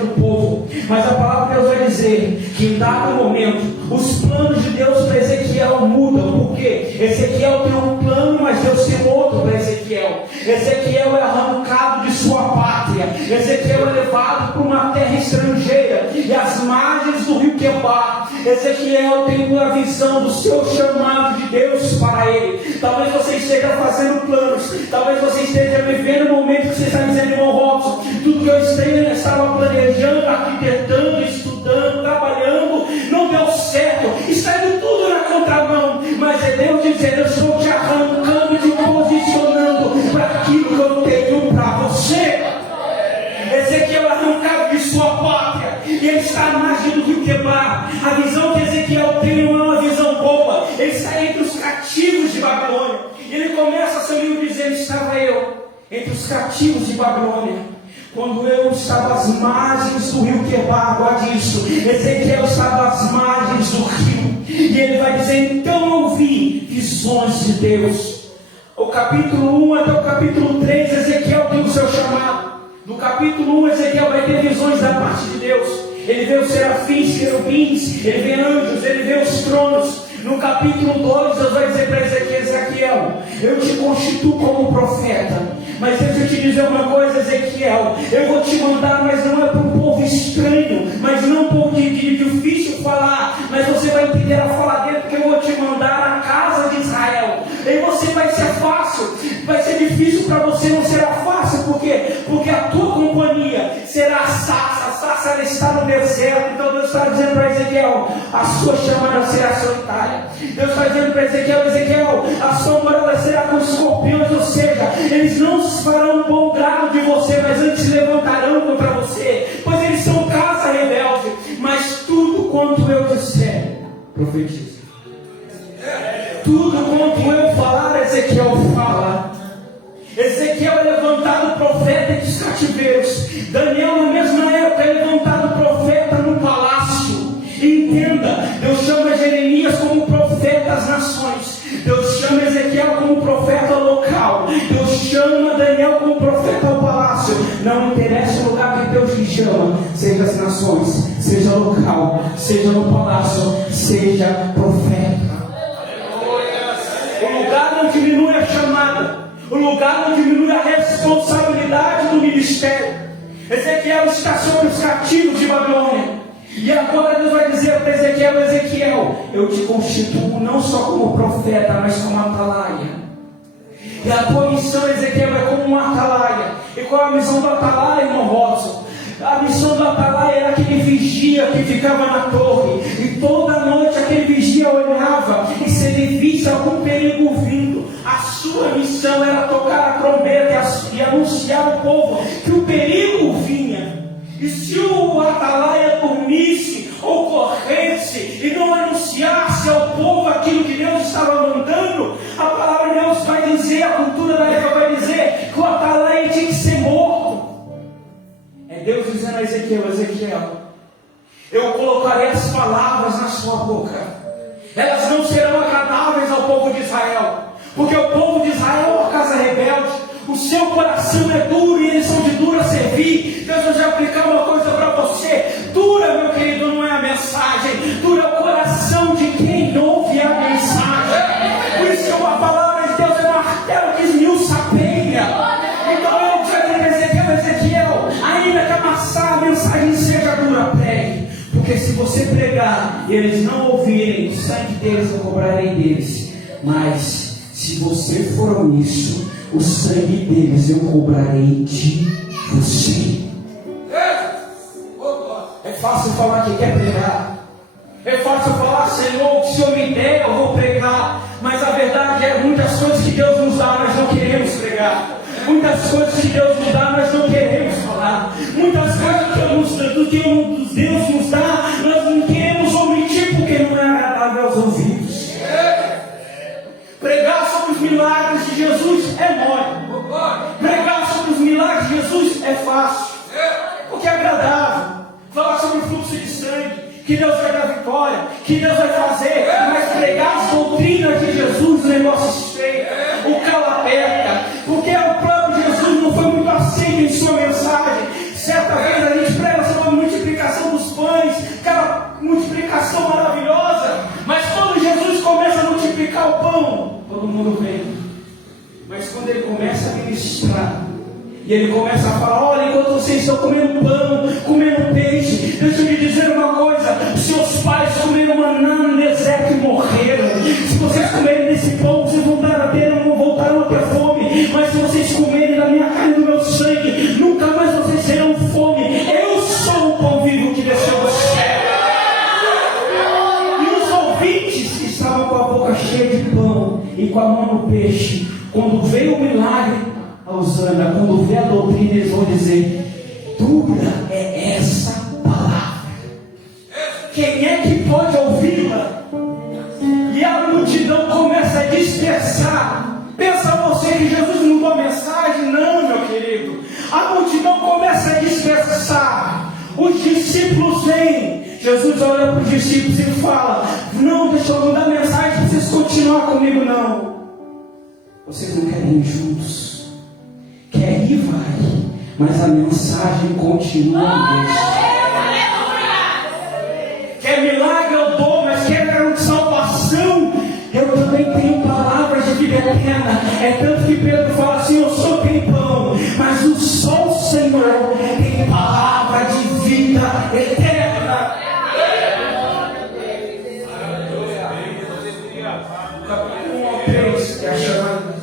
do povo. Mas a palavra de Deus vai dizer que em dado momento, os planos de Deus para Ezequiel mudam. Por quê? Ezequiel tem um plano, mas Deus tem outro para Ezequiel. Ezequiel é arrancado de sua pátria. Ezequiel é levado para uma terra estrangeira e às margens do rio Quebar. Ezequiel tem uma visão do seu chamado de Deus para ele. Talvez você esteja fazendo planos, talvez você esteja vivendo um momento que você está dizendo: irmão Robson, tudo que eu estava planejando, arquitetando, estudando, trabalhando, não deu certo, está indo tudo na contramão. Mas é Deus dizendo: eu estou te arrancando, te posicionando para aquilo que eu tenho para você. Ezequiel é arrancado de sua pátria e ele está à margem do rio Quebar. A visão que Ezequiel tem não é uma visão boa. Ele está entre os cativos de Babilônia. E ele começa seu livro dizendo: estava eu entre os cativos de Babilônia, quando eu estava às margens do rio Quebar. Guarde isso, Ezequiel estava às margens do rio. E ele vai dizer: então eu vi visões de Deus. O capítulo 1 até o capítulo 3, Ezequiel tem o seu chamado. No capítulo 1, Ezequiel vai ter visões da parte de Deus. Ele vê os serafins, querubins, ele vê anjos, ele vê os tronos. No capítulo 2, Deus vai dizer para Ezequiel: eu te constituo como profeta. Mas deixa eu te dizer uma coisa, Ezequiel, eu vou te mandar, mas não é para um povo estranho, mas não um povo de difícil falar, mas você vai entender a falar dele, porque eu vou te mandar na casa de Israel. E você vai ser fácil, vai ser difícil para você, não será fácil. Por quê? Porque a tua companhia será a sarça ela está no deserto. Então Deus está dizendo para Ezequiel: a sua chamada será solitária. Deus está dizendo para Ezequiel: a sua morada será com escorpiões, ou seja, eles não farão um bom grado de você, mas eles se levantarão contra você, pois eles são casa rebelde. Mas tudo quanto eu disser, profetiza. Tudo quanto eu falar, Ezequiel fala. Ezequiel é levantado profeta entre os cativeiros. Daniel, na mesma época, é levantado profeta no palácio. Entenda, Deus chama Jeremias como profeta das nações. Deus chama Ezequiel como profeta local. Deus chama Daniel como profeta ao palácio. Não interessa o lugar que Deus lhe chama, seja as nações, seja local, seja no palácio, seja profeta. O lugar não diminui a chamada, o lugar não diminui a responsabilidade do ministério. Ezequiel está sobre os cativos de Babilônia. E agora Deus vai dizer para Ezequiel: Ezequiel, eu te constituo não só como profeta, mas como atalaia. E a tua missão, Ezequiel, é como um atalaia. E qual é a missão do atalaia, irmão Robson? A missão do atalaia era aquele vigia que ficava na torre, e toda noite aquele vigia olhava, e se ele visse algum perigo vindo, a sua missão era tocar a trombeta e anunciar ao povo que o perigo vinha. E se o atalaia dormisse ou corresse e não anunciasse ao povo aquilo que Deus estava mandando, a palavra de Deus vai dizer, a cultura da época vai dizer que o atalaia tinha que ser morto. É Deus dizendo a Ezequiel: Ezequiel, eu colocarei as palavras na sua boca. Elas não serão agradáveis ao povo de Israel, porque o povo de Israel é uma casa rebelde. O seu coração é duro e eles são de duro a servir. Deus vai aplicar uma coisa para você. Dura, meu querido, não é a mensagem. Dura é o coração de quem ouve a mensagem. Por isso que uma palavra de Deus é um martelo que esmiuça a penha. Então eu te digo, Ezequiel, ainda que amassar a mensagem seja dura, pregue. Porque se você pregar e eles não ouvirem, o sangue deles eu cobrarei deles. Mas se você for omisso, o sangue deles eu cobrarei de você. É fácil falar que quer pregar. É fácil falar: Senhor, o que o Senhor me der, eu vou pregar. Mas a verdade é, muitas coisas que Deus nos dá, nós não queremos pregar. Muitas coisas que Deus nos dá, nós não queremos falar. Muitas coisas que Deus nos dá, nós não queremos omitir, porque não é agradável aos ouvidos. Pregar sobre os milagres de Jesus é mole. Pregar sobre os milagres de Jesus é fácil, porque é agradável. Falar sobre o fluxo de sangue, que Deus vai dar vitória, que Deus vai fazer. Mas pregar as doutrinas de Jesus, o negócio estreita, o calo aperta, porque o próprio Jesus não foi muito aceito em sua mensagem. Certa vez a gente prega sobre ministrar. E ele começa a falar: olha, enquanto vocês estão comendo pão, comendo peixe, deixa eu lhe dizer uma coisa: seus pais comeram maná no deserto e morreram. Se vocês comerem desse pão, vocês vão voltaram a ter fome. Mas se vocês comerem da minha carne e do meu sangue, nunca mais vocês terão fome. Eu sou o pão vivo que desceu do céu. E os ouvintes que estavam com a boca cheia de pão e com a mão no peixe, quando veio o milagre, Osana, quando vê a doutrina, eles vão dizer: dura é essa palavra, quem é que pode ouvi-la? E a multidão começa a dispersar. Pensa você que Jesus mudou a mensagem? Não, meu querido. A multidão começa a dispersar. Os discípulos vêm. Jesus olha para os discípulos e fala: não, deixa eu mudar a mensagem para vocês continuar comigo, não. Vocês não querem ir juntos. Quer ir, vai, mas a mensagem continua. Quer milagre, eu dou, mas quer salvação, eu também tenho palavras de vida eterna. É tanto que Pedro fala assim: eu sou tem pão, mas só o Senhor tem palavra de vida eterna. Capítulo 3, que é chamado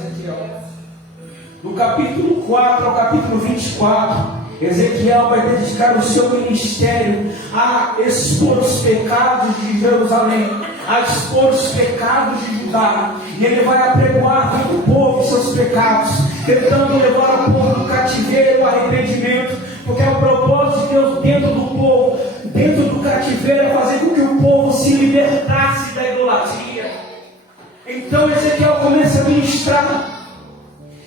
do capítulo 4 ao capítulo 24, Ezequiel vai dedicar o seu ministério a expor os pecados de Jerusalém, a expor os pecados de Judá. E ele vai apregoar contra o povo os seus pecados, tentando levar o povo do cativeiro ao arrependimento, porque é o propósito de Deus dentro do povo, dentro do cativeiro, é fazer com que o povo se libertasse da idolatria. Então Ezequiel começa a ministrar.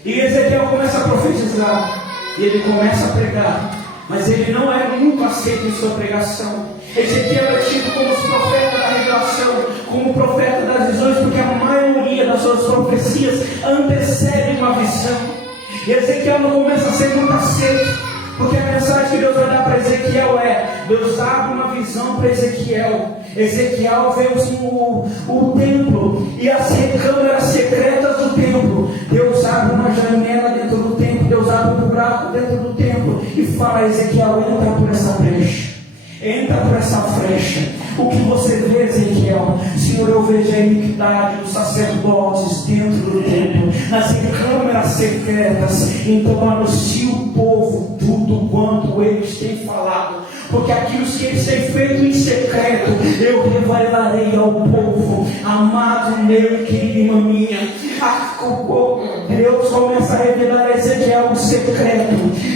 E Ezequiel começa a profetizar, e ele começa a pregar, mas ele não é muito aceito em sua pregação. Ezequiel é tido como os profetas da revelação, como o profeta das visões, porque a maioria das suas profecias antecede uma visão. E Ezequiel não começa a ser muito aceito, porque a mensagem que Deus vai dar para Ezequiel é: Deus abre uma visão para Ezequiel. Ezequiel vê o templo e as câmaras secretas do templo. Deus abre uma janela dentro do templo, Deus abre um buraco dentro do templo e fala: Ezequiel, entra por essa brecha, entra por essa frecha. O que você vê, Ezequiel? Senhor, eu vejo a iniquidade dos sacerdotes dentro do templo, nas câmaras secretas. Então anuncie o povo tudo quanto eles têm falado, porque aquilo que eles têm feito em secreto, eu revelarei ao povo. Amado meu, querido, minha, Deus começa a revelar a Ezequiel o secreto.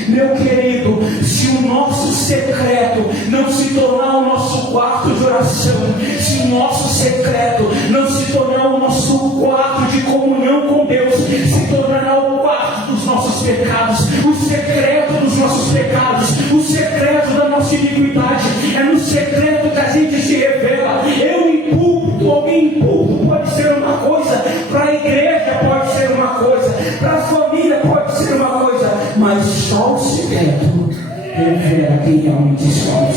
Meu querido, se o nosso secreto não se tornar o nosso quarto de oração, se o nosso secreto não se tornar o nosso quarto de comunhão com Deus, se tornará o quarto dos nossos pecados, o secreto dos nossos pecados, o secreto da nossa iniquidade. É no secreto que a gente se revela. Eu em púlpito, alguém em púlpito pode ser uma coisa, para a igreja pode ser uma coisa, para a família pode ser uma coisa, mas só o secreto revela quem realmente somos.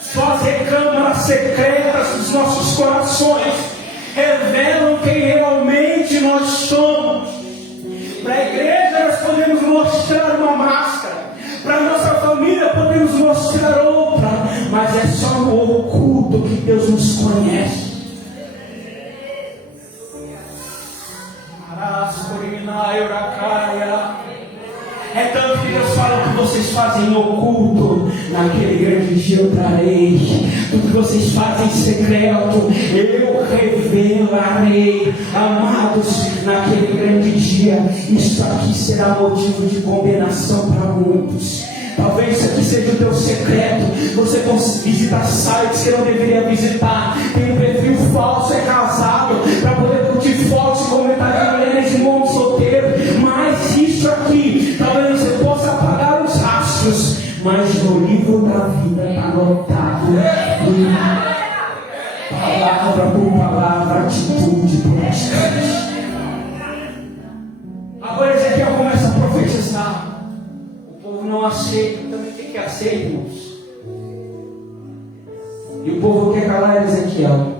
Só as recâmaras secretas dos nossos corações revelam quem realmente nós somos. Para a igreja nós podemos mostrar uma máscara, para a nossa família podemos mostrar outra, mas é só no oculto que Deus nos conhece. É tanto que Deus fala: que vocês fazem oculto, naquele grande dia eu trarei. Tudo que vocês fazem em secreto, eu revelarei. Amados, naquele grande dia, isso aqui será motivo de condenação para muitos. Talvez isso aqui seja o teu secreto. Você visita sites que não deveria visitar. Tem um perfil falso, é casado, para poder curtir fotos e comentar de mulheres de mundo solteiro. Mas isso aqui, talvez você possa apagar os rastros, mas no livro da vida está anotado. Palavra por palavra, atitude por atitude. Agora Ezequiel começa a profetizar. O povo não aceita, também tem que aceitar, irmãos. E o povo quer calar Ezequiel.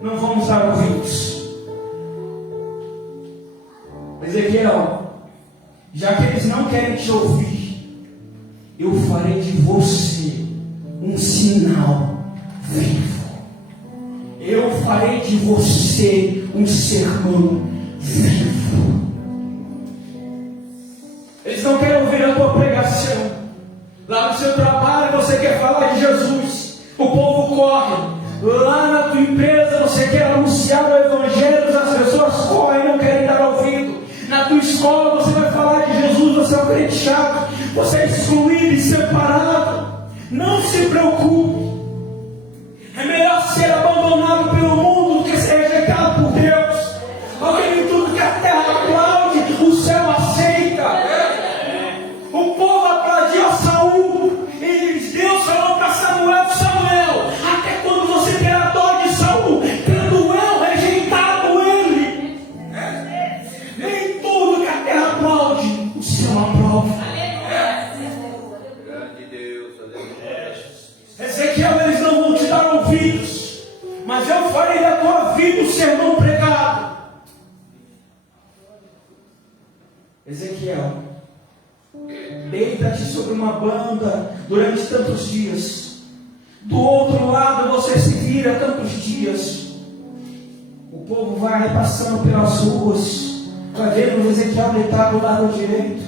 Não vamos dar ouvidos. Ezequiel, já que eles não querem te ouvir, eu farei de você um sinal vivo. Eu farei de você um sermão vivo. Eles não querem ouvir a tua pregação. Lá no seu trabalho você quer falar de Jesus, o povo corre. Lá na tua empresa você quer anunciar o Evangelho, as pessoas correm e não querem dar ouvido. Na tua escola você vai falar de Jesus, você é um crente chato, você é excluído e separado. Não se preocupe. É melhor ser abandonado pelo mundo do que ser rejeitado por Deus. Alguém em tudo que a terra aplaude, o céu aceita. O povo aplaudia Saul e Deus falou para Samuel: Samuel, até quando você terá dó de Saul, tendo eu rejeitado ele? Nem tudo que a terra aplaude, o céu aprova. Ezequiel, eles não vão te dar ouvidos, mas eu farei da tua vida o sermão pregado. Ezequiel, deita-te sobre uma banda durante tantos dias. Do outro lado você se vira tantos dias. O povo vai passando pelas ruas, vai vendo Ezequiel deitado do lado direito.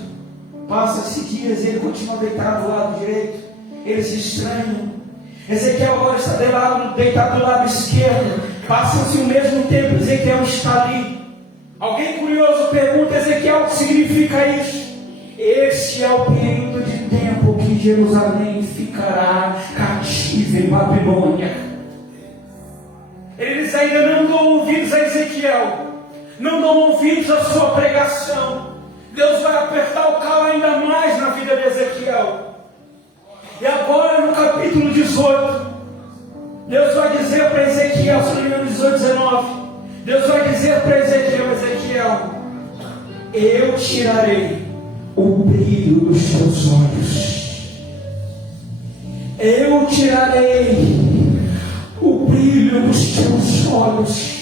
Passa-se dias e ele continua deitado do lado direito. Eles se estranham. Ezequiel agora está deitado do lado esquerdo. Passa-se o mesmo tempo, Ezequiel está ali. Alguém curioso pergunta: Ezequiel, o que significa isso? Esse é o período de tempo que Jerusalém ficará cativa em Babilônia. Eles ainda não dão ouvidos a Ezequiel, não dão ouvidos à sua pregação. Deus vai apertar o calo ainda mais na vida de Ezequiel. E agora no capítulo 18, Deus vai dizer para Ezequiel, se não me engano, 18, 19, Deus vai dizer para Ezequiel: Ezequiel, eu tirarei o brilho dos teus olhos. Eu tirarei o brilho dos teus olhos.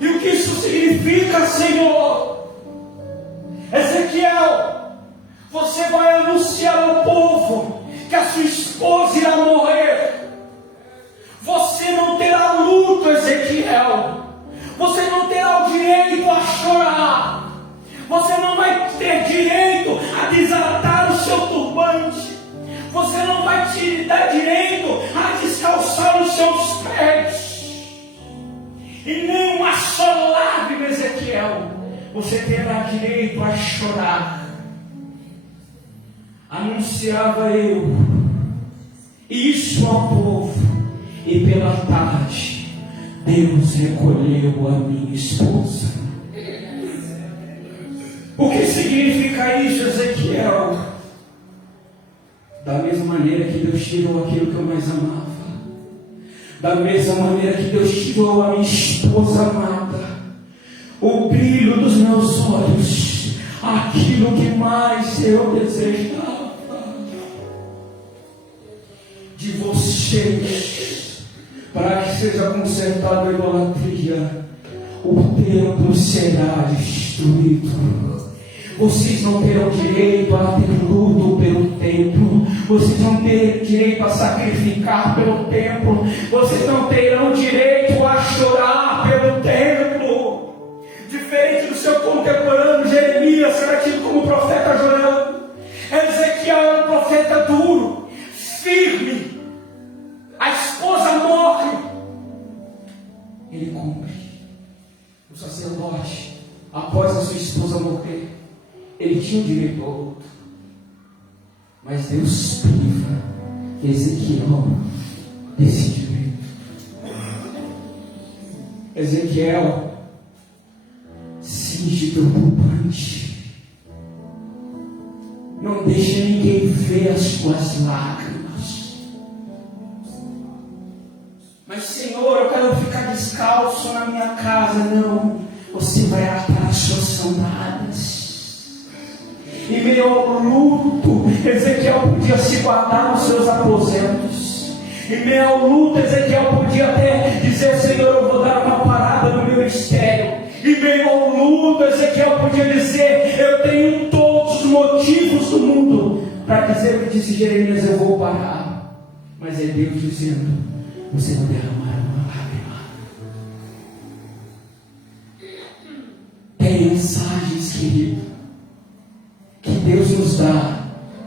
E o que isso significa, Senhor? Ezequiel, você vai anunciar ao povo que a sua esposa irá morrer. Você não terá luto, Ezequiel. Você não terá o direito a chorar. Você não vai ter direito a desatar o seu turbante. Você não vai te dar direito a descalçar os seus pés. E nem uma só lágrima, Ezequiel, você terá direito a chorar. Anunciava eu isso ao povo, e pela tarde Deus recolheu a minha esposa. O que significa isso, Ezequiel? Da mesma maneira que Deus tirou aquilo que eu mais amava, da mesma maneira que Deus tirou a minha esposa amada, o brilho dos meus olhos, aquilo que mais eu desejava de vocês, para que seja consertada a idolatria, o templo será destruído. Vocês não terão direito a ter luto pelo templo. Vocês não terão direito a sacrificar pelo templo. Vocês não terão direito a chorar pelo templo. Diferente do seu contemporâneo Jeremias, será tido como profeta chorando. Ezequiel é um profeta duro, firme. A esposa morre, ele cumpre. O sacerdote, após a sua esposa morrer, ele tinha o direito ao luto, mas Deus priva Ezequiel desse direito. Ezequiel, cinge teu turbante, não deixa ninguém ver as tuas lágrimas. Mas, Senhor, eu quero ficar descalço na minha casa. Não, você vai atar as suas sandálias. Em meio ao luto, Ezequiel podia se guardar nos seus aposentos. Em meio ao luto, Ezequiel podia até dizer: Senhor, eu vou dar uma parada no meu ministério. Em meio ao luto, Ezequiel podia dizer: eu tenho todos os motivos do mundo para dizer o que disse Jeremias: eu vou parar. Mas é Deus dizendo: você não derramará uma lágrima. Tem mensagens, querido, que Deus nos dá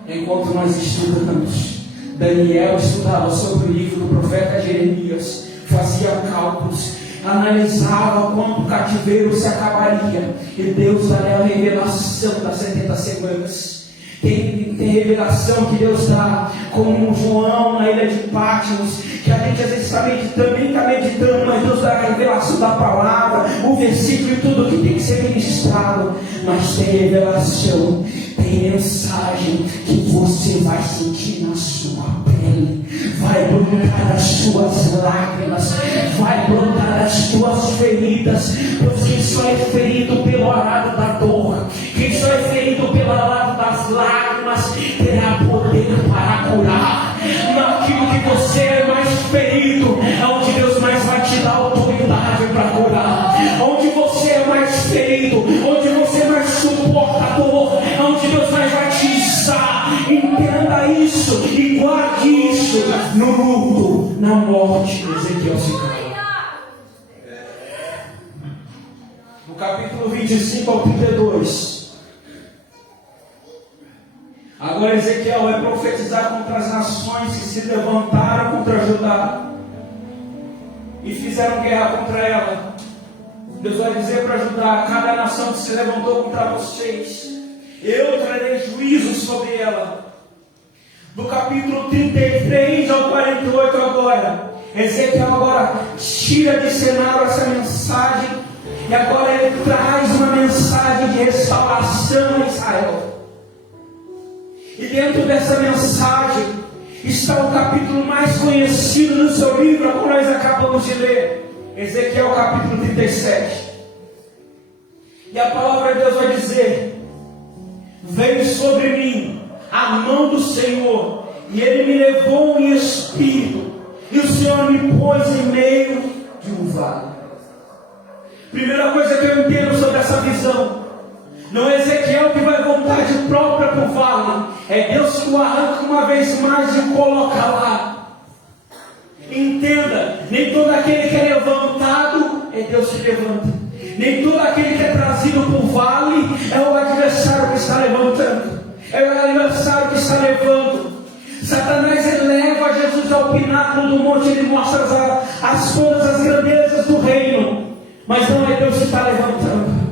enquanto nós estudamos. Daniel estudava sobre o livro do profeta Jeremias, fazia cálculos, analisava quando o cativeiro se acabaria, e Deus daria a revelação das 70 semanas. Tem revelação que Deus dá, como João na ilha de Patmos, que a gente às vezes também está meditando, mas Deus dá a revelação da palavra, o versículo e tudo que tem que ser ministrado. Mas tem revelação, tem mensagem que você vai sentir na sua pele, vai brotar das suas lágrimas, vai brotar das suas feridas, pois quem só é ferido pelo arado da dor, quem só é ferido pelo arado das lágrimas, terá poder para curar. Naquilo que você é mais ferido, é onde Deus mais vai te dar autoridade para curar. Onde você é mais ferido, onde você mais suporta a dor, é onde Deus mais vai te usar. Entenda isso e guarde isso no luto, na morte. Ezequiel se cala. No capítulo 25 ao 32. Agora Ezequiel vai profetizar contra as nações que se levantaram contra Judá e fizeram guerra contra ela. Deus vai dizer para Judá: cada nação que se levantou contra vocês, eu trarei juízo sobre ela. Do capítulo 33 ao 48 agora, Ezequiel agora tira de cenário essa mensagem, e agora ele traz uma mensagem de restauração a Israel. E dentro dessa mensagem está o capítulo mais conhecido do seu livro, como nós acabamos de ler, Ezequiel capítulo 37. E a palavra de Deus vai dizer: veio sobre mim a mão do Senhor, e Ele me levou em espírito, e o Senhor me pôs em meio de um vale. Primeira coisa que eu entendo sobre essa visão: não é Ezequiel que vai voltar de própria para o vale, é Deus que o arranca uma vez mais e o coloca lá. Entenda, nem todo aquele que é levantado é Deus que levanta, nem todo aquele que é trazido para o vale é o adversário que está levantando, é o adversário que está levando. Satanás eleva Jesus ao pináculo do monte, ele mostra todas as grandezas do reino, mas não é Deus que está levantando.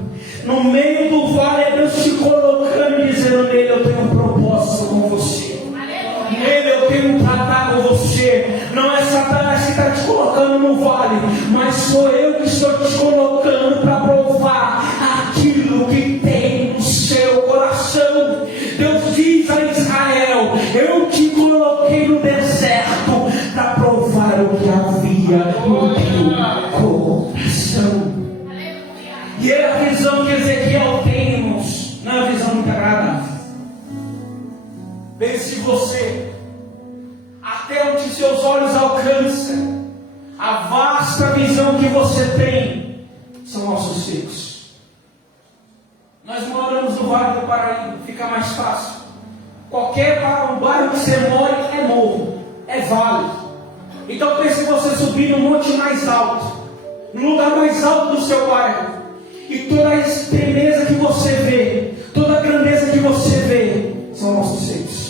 No meio do vale é Deus te colocando e dizendo: nele eu tenho um propósito com você, nele eu tenho um tratado com você. Não é Satanás que está te colocando no vale, mas sou eu que estou te colocando para provar aquilo que tem no seu coração. Deus diz a Israel: eu te coloquei no deserto para provar o que havia no teu coração. E é a visão que Ezequiel tem, irmãos, não é uma visão muito agradável. Pense você, até onde seus olhos alcançam, a vasta visão que você tem são nossos filhos. Nós moramos no Vale do Paraíba, fica mais fácil. Qualquer bairro que você more é morro, é vale. Então pense você subir no monte mais alto, no lugar mais alto do seu bairro, e toda a extremeza que você vê, toda a grandeza que você vê, são nossos filhos.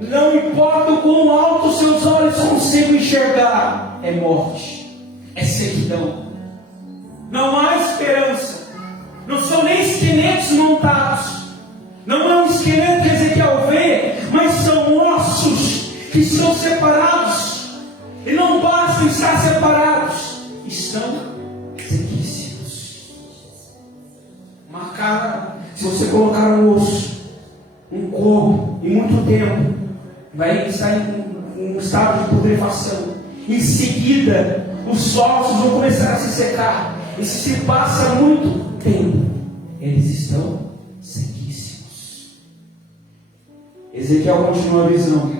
Não importa o quão alto seus olhos consigam enxergar, é morte, é sequidão. Não há esperança. Não são nem esqueletos montados. Não é um esqueleto que Ezequiel vê, mas são ossos que estão separados. E não basta estar separados, estão sequíssimos. Marcada, se você colocar um osso, um corpo, em muito tempo, vai estar em um estado de putrefação. Em seguida, os ossos vão começar a se secar. E se passa muito tempo, eles estão sequíssimos. Ezequiel continua a visão,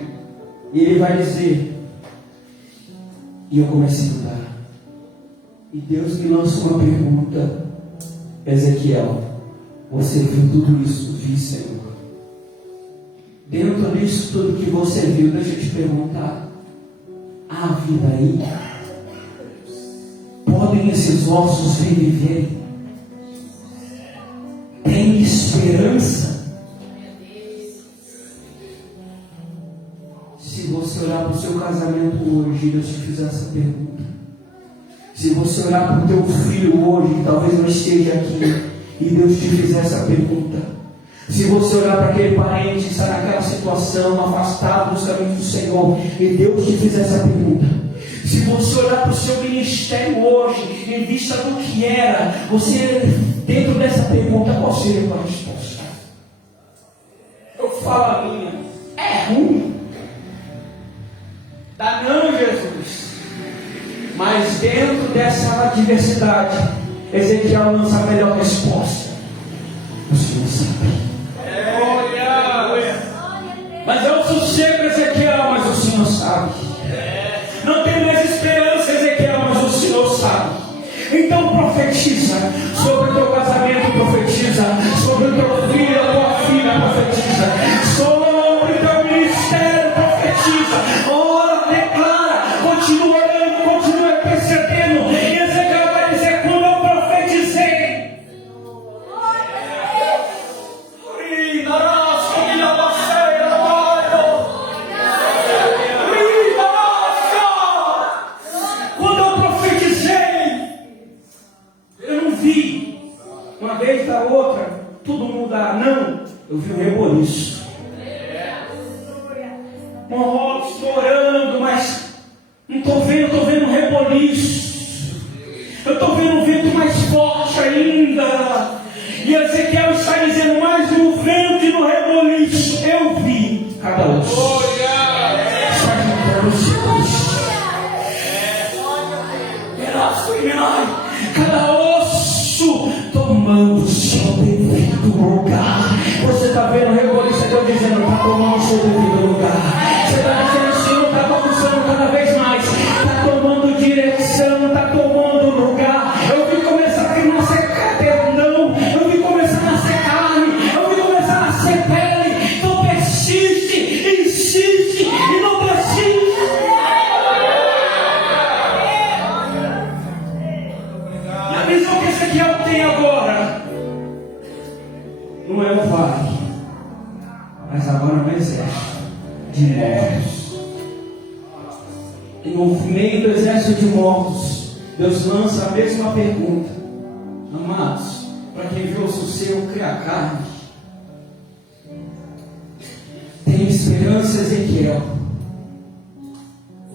e ele vai dizer: e eu comecei a andar, E Deus me lança uma pergunta: Ezequiel, você viu tudo isso? Vi, Senhor. Dentro disso tudo que você viu, deixa eu te perguntar: há vida aí? Podem esses ossos reviverem? Tem esperança? Se você olhar para o seu casamento hoje e Deus te fizer essa pergunta, se você olhar para o teu filho hoje, que talvez não esteja aqui, e Deus te fizer essa pergunta, se você olhar para aquele parente que está naquela situação, afastado dos caminhos do Senhor, e Deus te fizer essa pergunta, se você olhar para o seu ministério hoje, em vista do que era, você, dentro dessa pergunta, qual seria a resposta? Eu falo a minha: é ruim. Tá não, Jesus. Mas dentro dessa adversidade, Ezequiel lança a melhor resposta. O Senhor sabe. Mas eu sossego, Ezequiel, mas o Senhor sabe. Não tem mais esperança, Ezequiel, mas o Senhor sabe. Então profetiza sobre o teu casamento, profetiza sobre o teu filho, a tua filha, profetiza sobre o teu ministério, profetiza. Ora, declara, continua orando, continua percebendo. E Ezequiel vai dizer: quando eu profetizei, uma vez da outra, tudo muda. Não, eu vi um reboliço. Estou orando, mas não estou vendo um reboliço. Eu estou vendo um vento mais forte ainda. E Ezequiel está dizendo: mais no vento e no reboliço eu vi cada osso. Cada osso tomando o seu devido lugar. Você está vendo o reboliço? Deus dizendo: está tomando o seu devido lugar. Você está dizendo: o Senhor está bagunçando cada vez mais, está tomando direção, está tomando lugar. Eu vi começar a nascer perdão, eu vi começar a nascer carne, eu vi começar a nascer pele. Então persiste, insiste e não persiste. E a visão que Ezequiel tem agora não é um vale, mas agora é um exército de mortos. E no meio do exército de mortos, Deus lança a mesma pergunta: amados, para quem viu o seu, cria a carne. Tem esperança, Ezequiel?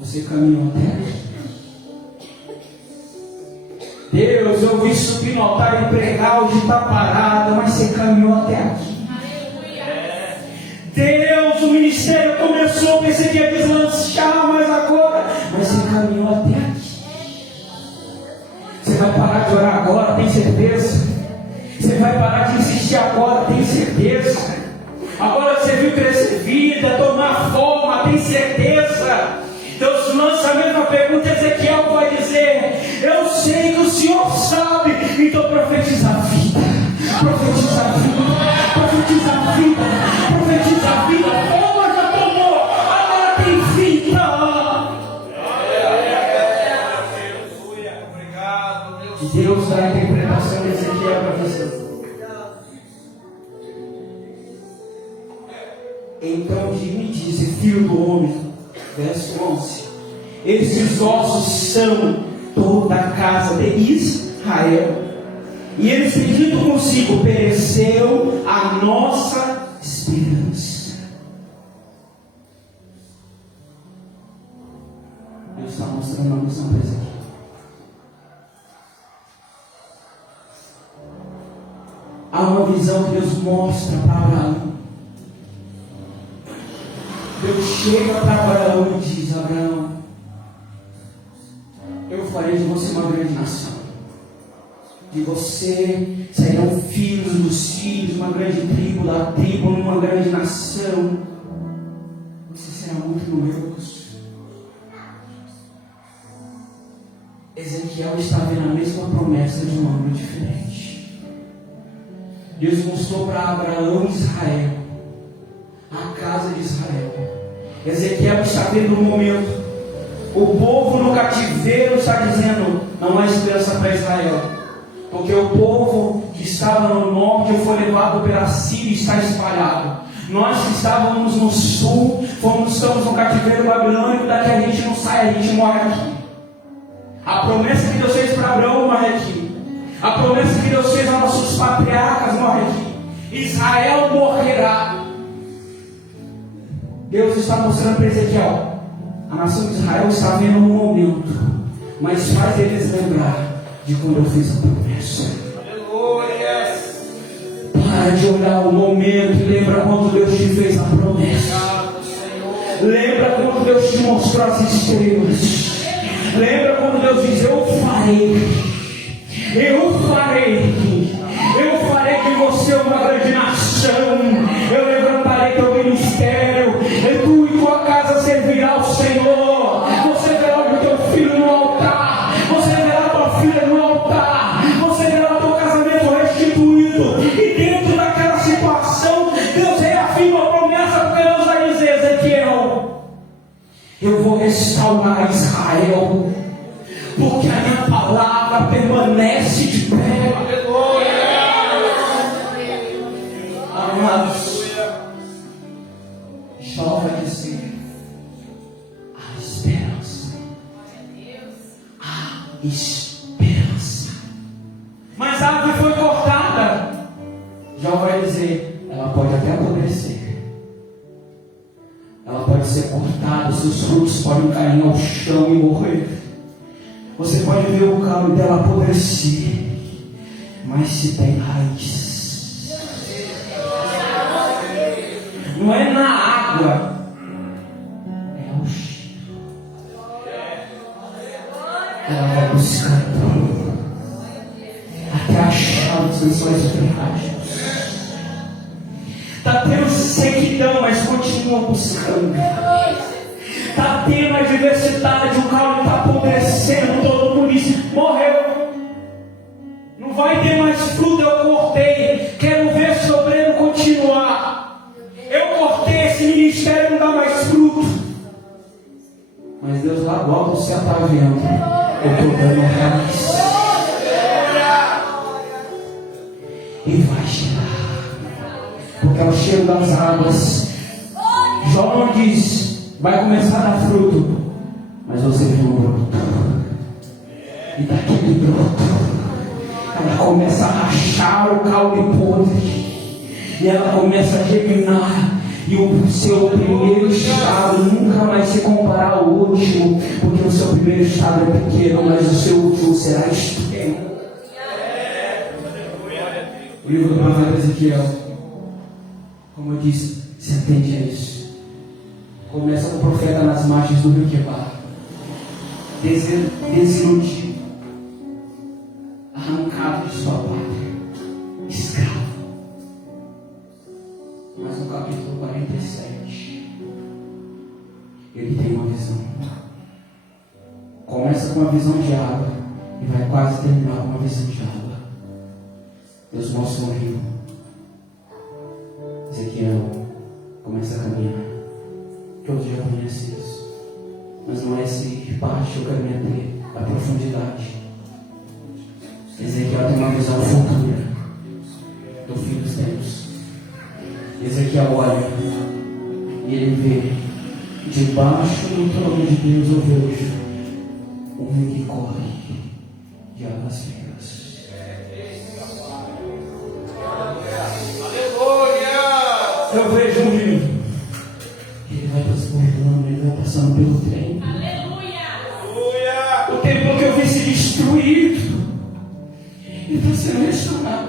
Você caminhou até aqui. Deus, eu vi subir no altar e pregar, hoje está parado, mas você caminhou até aqui. Deus, o ministério começou, pensei que ia deslanchar, mas agora, mas você caminhou até aqui. Você vai parar de orar agora, tem certeza? Você vai parar de insistir agora, tem certeza? Agora você viu crescer vida, tomar forma, tem certeza? Deus lança a mesma pergunta. Ezequiel vai dizer: eu sei que o Senhor sabe, então profetiza a vida, profetiza a vida, profetiza a vida, profetiza a vida. Como já tomou, agora tem vida. Deus dá a interpretação de Ezequiel para você. Então me diz, filho do homem, verso 11: esses ossos são toda a casa de Israel. E eles têm dito consigo: pereceu a nossa esperança. Deus está mostrando uma visão para Ezequiel. Há uma visão que Deus mostra para Abraão. Deus chega para Abraão e diz: Abraão, eu farei de você uma grande nação. De você sairão filhos dos filhos, uma grande tribo da tribo, uma grande nação. Você será muito numeroso. Ezequiel Ezequiel está vendo a mesma promessa de um ângulo diferente. Deus mostrou para Abraão e Israel, a casa de Israel. Ezequiel está vendo um momento. O povo no cativeiro está dizendo: não há esperança para Israel, porque o povo que estava no norte foi levado pela Síria e está espalhado. Nós que estávamos no sul, estamos no cativeiro babilônico, daqui a gente não sai, a gente morre aqui. A promessa que Deus fez para Abraão morre aqui. A promessa que Deus fez a nossos patriarcas morre aqui. Israel morrerá. Deus está mostrando para Ezequiel: a nação de Israel está vendo um momento, mas faz eles lembrar de quando eu fiz a promessa. Aleluia! Para de olhar o momento e lembra quando Deus te fez a promessa. Lembra quando Deus te mostrou as estrelas. Lembra quando Deus diz: eu farei de você uma grande nação. Eu levantarei teu ministério, e tu e tua casa servirá ao Senhor. Você verá o teu filho no altar, você verá a tua filha no altar, você verá o teu casamento restituído. E dentro daquela situação, Deus reafirma a promessa, porque Deus vai dizer: Ezequiel, eu vou restaurar Israel, porque a minha palavra permanece de pé. Amados, Jó vai dizer: há esperança. Há esperança. Mas a árvore foi cortada. Jó vai dizer: ela pode até apodrecer, ela pode ser cortada, seus frutos podem cair ao chão e morrer. Você pode ver o caule dela apodrecer, mas se tem raiz. Não é na água, é o cheiro. Ela vai buscando até achar os lençóis frágeis. Está tendo sequidão, mas continua buscando. Está tendo adversidade, o caule está apodrecendo, todo mundo disse: morreu. Não vai ter mais fruto, eu cortei. Quero ver esse obreiro continuar. Eu cortei esse ministério, não dá mais fruto. Mas Deus lá do alto, você está vendo. Eu estou dando raiz. E vai chegar, porque é o cheiro das águas. Jó não diz: vai começar a dar fruto, mas você viu um broto. E daquele broto, ela começa a rachar o caule podre. E ela começa a germinar. E o seu primeiro estado nunca mais se comparar ao último, porque o seu primeiro estado é pequeno, mas o seu último será extremo. O livro do profeta Ezequiel, como eu disse, se atende a isso. Começa com o profeta nas margens do rio Quebar, desiludido, arrancado de sua pátria, escravo. Mas no capítulo 47, ele tem uma visão. Começa com uma visão de água e vai quase terminar com uma visão de água. Deus mostra um rio. Ezequiel começa a caminhar. Todos já conhecem isso, mas não é esse parte que eu quero me ater, a profundidade. Ezequiel tem uma visão futura do fim dos tempos. Ezequiel olha e ele vê, debaixo do trono de Deus eu vejo um rio que corre de águas vivas. Eu vejo um rio, ele vai transbordando, ele vai passando pelo trem. O templo que eu vi se destruir, ele está sendo restaurado.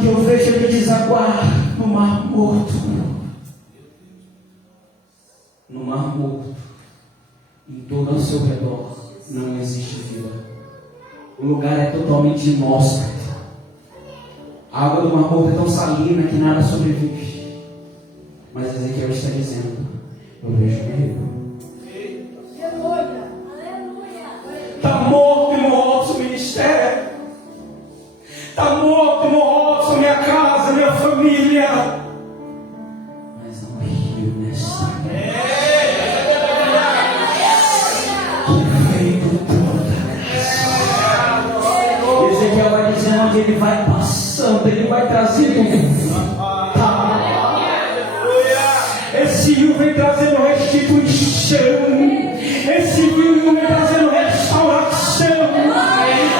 E eu vejo ele desaguar no Mar Morto. No Mar Morto, em todo ao seu redor, não existe vida. O lugar é totalmente inóspito. A água do Mar Morto é tão salina que nada sobrevive. Mas Ezequiel está dizendo: eu vejo um rio. ele vai passando, ele vai trazendo. Esse rio vem trazendo restituição. Esse rio vem trazendo restauração.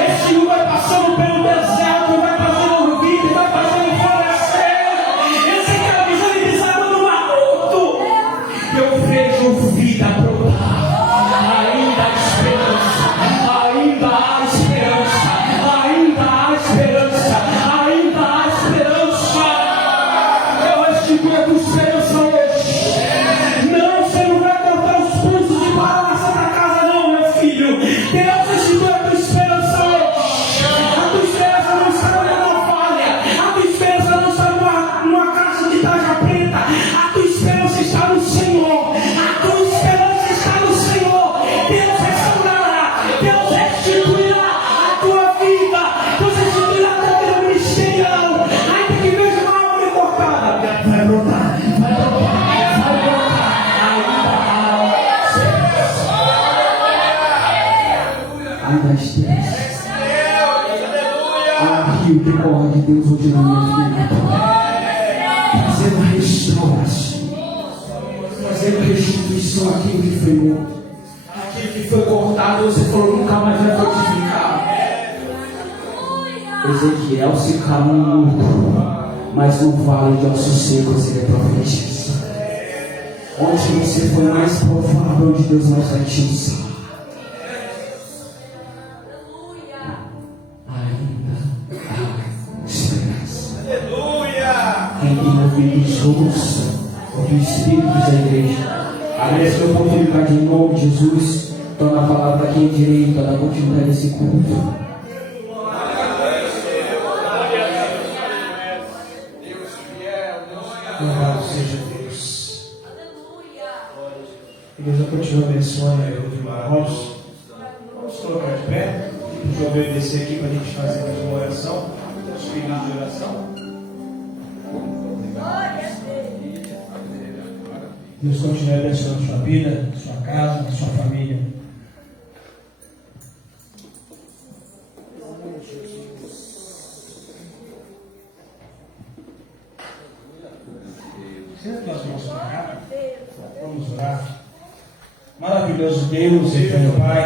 Esse rio vai passando pelo deserto, vai trazendo vida, vai trazendo florescer. Esse cara visualizado no maroto. Eu vejo vida brotar. Ainda há esperança. Ainda há esperança. Ainda há esperança. Ainda há esperança. Eu restituo a tua esperança hoje. Não, você não vai cortar os pulsos de parar na Santa Casa, não, meu filho. Deus restitui a tua esperança hoje. A tua esperança não está numa falha. A tua esperança não está numa caixa de tarja preta. A tua esperança está no Senhor. A tua esperança está no Senhor. Deus restaurará. Deus restituirá a tua vida. Deus restituirá a tua vida ministerial. Ainda que veja uma árvore cortada, vai brotar, vai brotar, vai brotar. Ainda há esperança. Ah, rio decorre de Deus hoje na minha vida. Fazendo restauração. Fazendo restituição àquilo que foi morto. Aquilo que foi cortado, você falou, nunca mais vai frutificar. Ezequiel se caminhou, mas no vale de ossos secos ele profetiza. Onde você foi mais provável de Deus mais vai te usar. Ainda há esperança. Quem ouviu os ouça do Espírito da igreja. Agradeço a oportunidade em nome de Jesus. Torna a palavra aqui em direito, da continuidade desse culto. Louvado seja Deus. Igreja, continua abençoando aí o irmãos. Vamos colocar de pé. Deixa eu obedecer aqui para a gente fazer mais uma oração. Os pedidos de oração. Deus continue abençoando a sua vida, a sua casa, a sua família. Senta as mãos para cá. Vamos orar. Maravilhoso Deus, eterno Pai,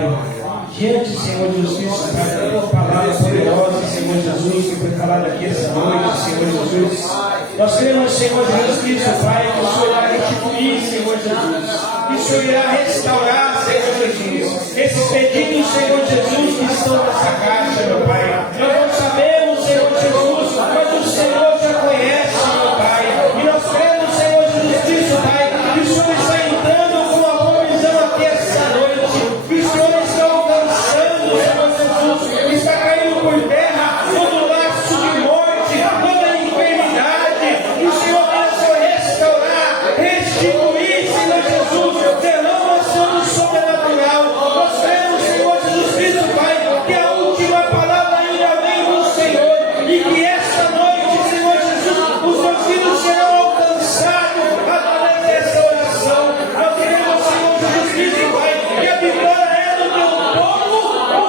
diante, Senhor Jesus, Pai, da tua palavra poderosa, Senhor Jesus, que foi falada aqui essa noite, Senhor Jesus. Nós queremos, Senhor Jesus Cristo, Pai, que o Senhor irá restituir, Senhor Jesus, que o Senhor irá restaurar, Senhor Jesus, esses pedidos, Senhor Jesus, que estão nessa caixa, meu Pai. Nós não sabemos, Senhor Jesus, mas o Senhor já conhece, meu Pai, e nós queremos, Senhor Jesus Cristo, Pai, que o Senhor está entrando com a provisão aqui essa noite, que o Senhor está alcançando, Senhor Jesus, está caindo por terra todo laço de morte, toda enfermidade, que o Senhor possa restaurar, restituir, Senhor Jesus, derrama ação sobrenatural. Nós cremos, Senhor Jesus Cristo, Pai, que a última palavra ainda vem do Senhor e que esta noite, Senhor Jesus, os meus filhos serão alcançados através dessa oração. Nós queremos, Senhor Jesus Cristo, Pai, que a vitória é do teu povo,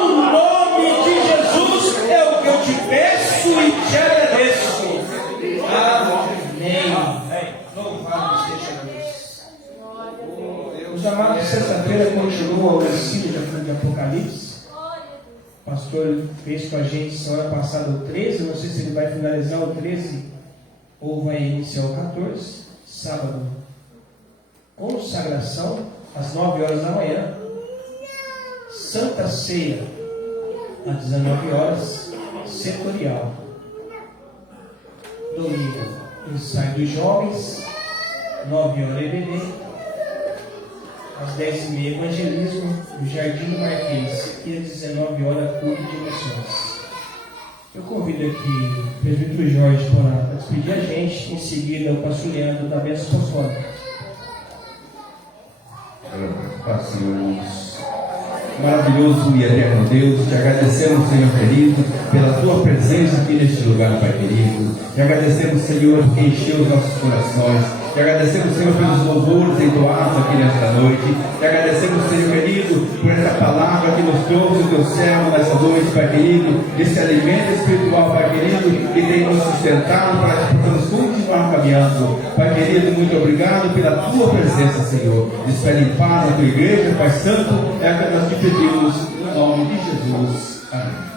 o nome de Jesus é o que eu te peço e te agradeço. Amém. Louvado seja Deus. Os amados, sexta-feira continua o ensino de Apocalipse. O pastor fez com a gente semana passada o 13. Não sei se ele vai finalizar o 13 ou vai iniciar o 14. Sábado, consagração às 9 horas da manhã. Santa Ceia às 19 horas, setorial. Domingo, ensaio dos jovens, 9 horas EBD, às 10h30 evangelismo, no Jardim do Marquês, e às 19 horas culto de missões. Eu convido aqui o presbítero Jorge para despedir a gente, em seguida o pastor Leandro da Bênção Apostólica. Senhor, maravilhoso e eterno Deus, te agradecemos, Senhor querido, pela tua presença aqui neste lugar, Pai querido. Te agradecemos, Senhor, porque encheu os nossos corações. Te agradecemos, Senhor, pelos louvores entoados aqui nesta noite. Te agradecemos, Senhor querido, por essa palavra que nos trouxe do céu nessa noite, Pai querido, esse alimento espiritual, Pai querido, que tem nos sustentado para que possamos continuar caminhando. Pai querido, muito obrigado pela tua presença, Senhor. Espere em paz a tua igreja, Pai Santo, é o que nós te pedimos, no nome de Jesus. Amém.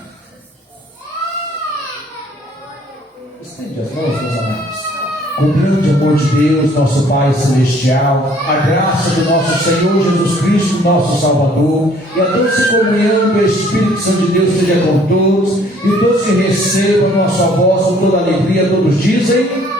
Estende as mãos, meus amados. Com o grande amor de Deus, nosso Pai Celestial, a graça do nosso Senhor Jesus Cristo, nosso Salvador, e a doce comunhão do Espírito Santo de Deus seja com todos, e todos que recebam a nossa voz com toda alegria, todos dizem...